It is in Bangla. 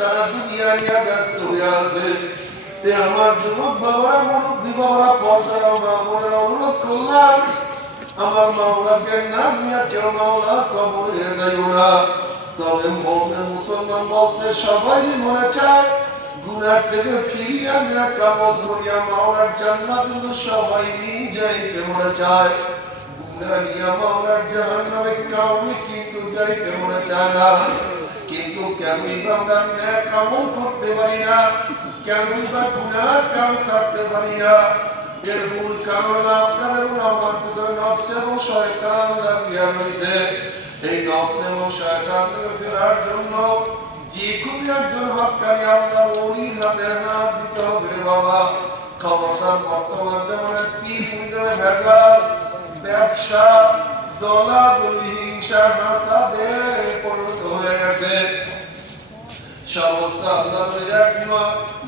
তারা দুনিয়া নিয়ে ব্যস্ত হয়ে আছে। তে আমার যুবক বাবারা, মুরব্বী বাবারা, পর্দার মামুরা, অনুরোধ করলাম আমার মাওলাকে না নিয়ে কেউ মাওলার কবরে যাইও না। তবে মুমিন মুসলমান বলতে সবাই মনে চায় গুনাহ থেকে ফিরিয়ে নিয়ে কামত করিয়া মাওলার জান্নাত কিন্তু সবাই যাইতে মনে চায়। গুনাহ নিয়ে মাওলার জাহান্নামে কাউকে কিন্তু যাইতে মনে চায় না। কিন্তু কেনই বা আমরা নেক আমল করতে পারি না, কেনই বা গুনাহর কাজ ছাড়তে পারি না? এর মূল কারণ আপনাদের আমার পিছনে নফস এবং শয়তান লাগিয়া রয়েছে। এই নফস এবং শয়তান থেকে ফেরার জন্য যে কোনো একজন হক্কানি আল্লাহর ওলির হাতে হাত দিতে হবে রে বাবা। খবরদার বর্তমান জামানায় পৃথিবীতে ভেজাল, ব্যবসা, দলাদলি, হিংসা, হাসাদে পরিণত হয়ে গেছে। সমস্ত আল্লাহর